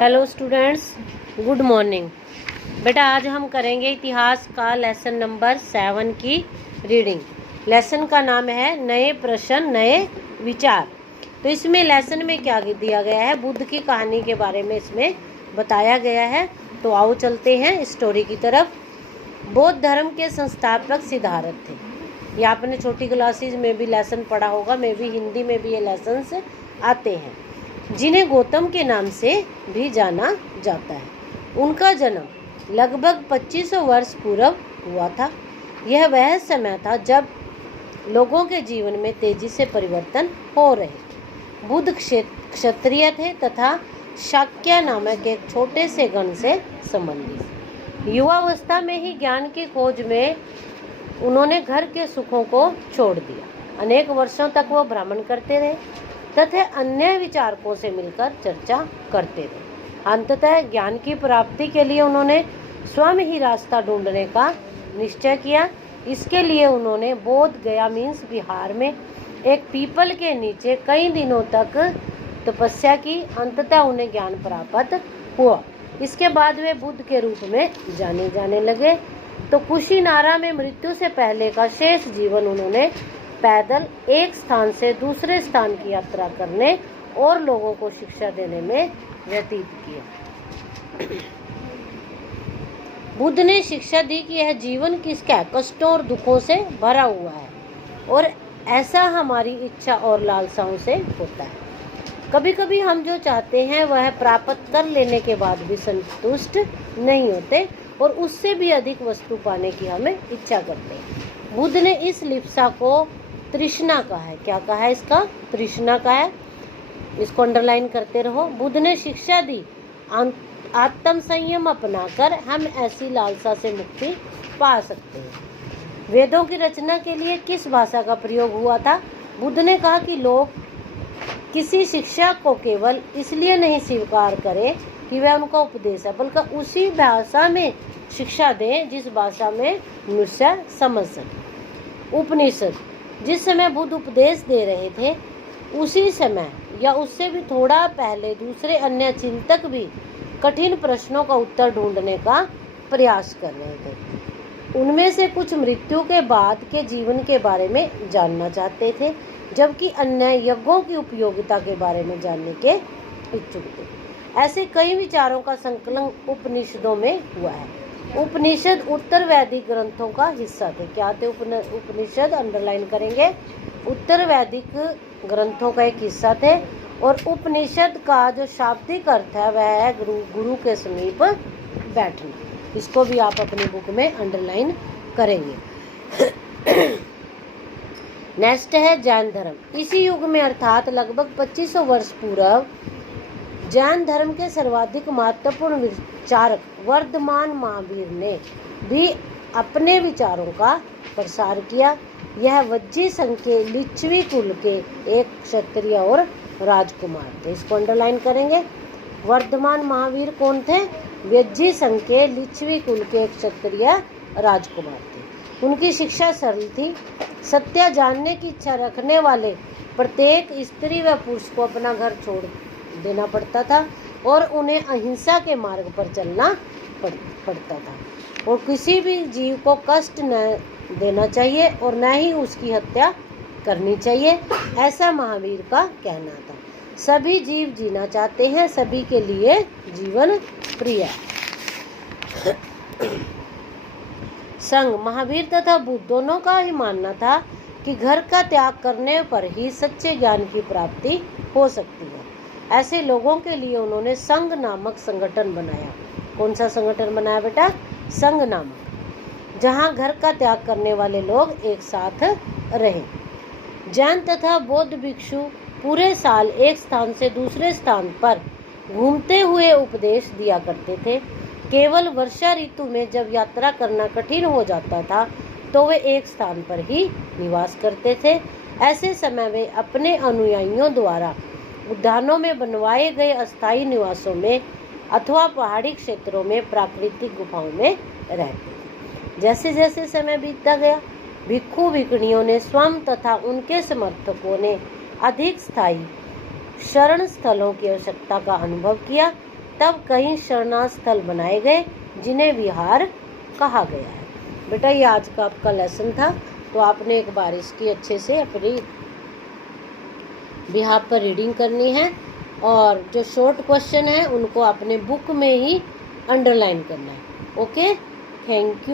Hello students, good morning. बेटा आज हम करेंगे इतिहास का लेसन नंबर 7 की रीडिंग। लेसन का नाम है नए प्रश्न नए विचार। तो इसमें लेसन में क्या दिया गया है, बुद्ध की कहानी के बारे में इसमें बताया गया है। तो आओ चलते हैं स्टोरी की तरफ। बौद्ध धर्म के संस्थापक सिद्धार्थ थे। ये आपने छोटी क्लासेज में भी लेसन पढ़ा होगा, में भी हिंदी में भी ये लेसन्स आते हैं, जिन्हें गौतम के नाम से भी जाना जाता है। उनका जन्म लगभग 2500 वर्ष पूर्व हुआ था। यह वह समय था जब लोगों के जीवन में तेजी से परिवर्तन हो रहे। बुद्ध क्षत्रिय थे तथा शाक्य नामक एक छोटे से गण से संबंधित। युवावस्था में ही ज्ञान की खोज में उन्होंने घर के सुखों को छोड़ दिया। अनेक वर्षों तक वो भ्रमण करते रहे तथा अन्य विचारकों से मिलकर चर्चा करते रहे। अंततः ज्ञान की प्राप्ति के लिए उन्होंने स्वयं ही रास्ता ढूंढने का निश्चय किया। इसके लिए उन्होंने बोध गया मीन्स बिहार में एक पीपल के नीचे कई दिनों तक तपस्या की। अंततः उन्हें ज्ञान प्राप्त हुआ। इसके बाद वे बुद्ध के रूप में जाने लगे। तो कुशीनारा में मृत्यु से पहले का शेष जीवन उन्होंने पैदल एक स्थान से दूसरे स्थान की यात्रा करने और लोगों को शिक्षा देने में व्यतीत किया। बुद्ध ने शिक्षा दी कि यह जीवन किसका कष्टों और दुखों से भरा हुआ है और ऐसा हमारी इच्छा और लालसाओं से होता है। कभी कभी हम जो चाहते हैं वह प्राप्त कर लेने के बाद भी संतुष्ट नहीं होते और उससे भी अधिक वस्तु पाने की हमें इच्छा करते हैं। बुद्ध ने इस लिप्सा को तृष्णा का है। क्या कहा है इसका? तृष्णा का है। इसको अंडरलाइन करते रहो। बुद्ध ने शिक्षा दी आत्म संयम अपनाकर हम ऐसी लालसा से मुक्ति पा सकते हैं। वेदों की रचना के लिए किस भाषा का प्रयोग हुआ था? बुद्ध ने कहा कि लोग किसी शिक्षा को केवल इसलिए नहीं स्वीकार करें कि वह उनका उपदेश है, बल्कि उसी भाषा में शिक्षा दें जिस भाषा में मनुष्य समझ सके। उपनिषद जिस समय बुद्ध उपदेश दे रहे थे उसी समय या उससे भी थोड़ा पहले दूसरे अन्य चिंतक भी कठिन प्रश्नों का उत्तर ढूंढने का प्रयास कर रहे थे। उनमें से कुछ मृत्यु के बाद के जीवन के बारे में जानना चाहते थे, जबकि अन्य यज्ञों की उपयोगिता के बारे में जानने के इच्छुक थे। ऐसे कई विचारों का संकलन उपनिषदों में हुआ है। उपनिषद उत्तर वैदिक ग्रंथों का हिस्सा थे। क्या थे उपनिषद? अंडरलाइन करेंगे। उत्तर वैदिक ग्रंथों का एक हिस्सा थे और उपनिषद का जो शाब्दिक अर्थ है वह है गुरु के समीप बैठना। इसको भी आप अपनी बुक में अंडरलाइन करेंगे। नेक्स्ट है जैन धर्म। इसी युग में अर्थात लगभग 2500 वर्ष पूर्व जैन धर्म के सर्वाधिक महत्वपूर्ण विचारक वर्धमान महावीर ने भी अपने विचारों का प्रसार किया। यह वज्जी संघ के लिच्छवी कुल के एक क्षत्रिय और राजकुमार थे। इसको अंडरलाइन करेंगे। वर्धमान महावीर कौन थे? वज्जी संघ के लिच्छवी कुल के एक क्षत्रिय राजकुमार थे। उनकी शिक्षा सरल थी। सत्य जानने की इच्छा रखने वाले प्रत्येक स्त्री व पुरुष को अपना घर छोड़ देना पड़ता था और उन्हें अहिंसा के मार्ग पर चलना पड़ता था और किसी भी जीव को कष्ट न देना चाहिए और न ही उसकी हत्या करनी चाहिए, ऐसा महावीर का कहना था। सभी जीव जीना चाहते हैं, सभी के लिए जीवन प्रिय है। संघ महावीर तथा बुद्ध दोनों का ही मानना था कि घर का त्याग करने पर ही सच्चे ज्ञान की प्राप्ति हो सकती है। ऐसे लोगों के लिए उन्होंने संघ नामक संगठन बनाया। कौन सा संगठन बनाया बेटा? संघ नामक, जहां घर का त्याग करने वाले लोग एक साथ रहे। जैन तथा बौद्ध भिक्षु पूरे साल एक स्थान से दूसरे स्थान पर घूमते हुए उपदेश दिया करते थे। केवल वर्षा ऋतु में जब यात्रा करना कठिन हो जाता था तो वे एक स्थान पर ही निवास करते थे। ऐसे समय वे अपने अनुयायियों द्वारा उद्यानों में बनवाए गए अस्थायी निवासों में अथवा पहाड़ी क्षेत्रों में प्राकृतिक गुफाओं में रहते थे। जैसे जैसे समय बीतता गया भिक्षु भिक्षुणियों ने स्वयं तथा उनके समर्थकों ने अधिक स्थायी शरण स्थलों की आवश्यकता का अनुभव किया। तब कई शरणार्थी स्थल बनाए गए जिन्हें विहार कहा गया है। बेटा ये आज का आपका लेसन था, तो आपने एक बार इसकी अच्छे से अपनी बिहार पर रीडिंग करनी है और जो शॉर्ट क्वेश्चन है उनको अपने बुक में ही अंडरलाइन करना है। Okay, thank you.